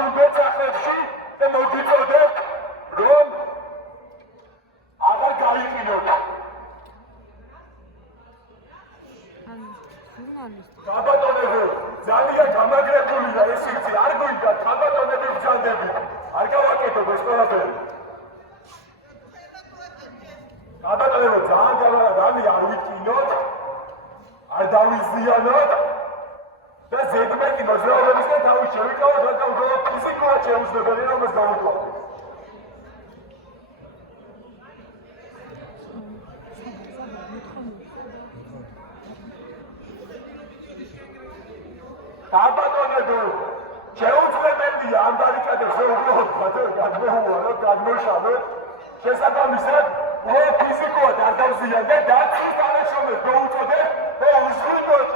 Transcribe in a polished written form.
დაბრუნდეთ სახლებში და მოგიწოდეთ, რომ აღარ გაიყინოთ. ქაბატონები, ძალიან გამაგრებულია ეს იცი, არ გვინდა ქაბატონები ბრძანდებით. არ გავაკეთოთ ეს ყველაფერი. ქაბატონები, ძალიან გამაგრებული არ ვიტკინოთ, არ დავიზიანოთ და ზედმეტი მოძრაობებისგან თავი შევიკავოთ, რადგან უბრალოდ ფიზიკურად შეუძლებელია რომ ეს გავუკლავდეთ. ქაბატონები, შეუძლებელია ამ ბარიკადებზე უბრალოდ გადმოუვაროთ, გადმოშალოთ, შესაბამისად უბრალოდ ფიზიკურად არ დავზიანდეთ და დაცვის თანაშრომლებს მოუწოდეთ და უზრუნოთ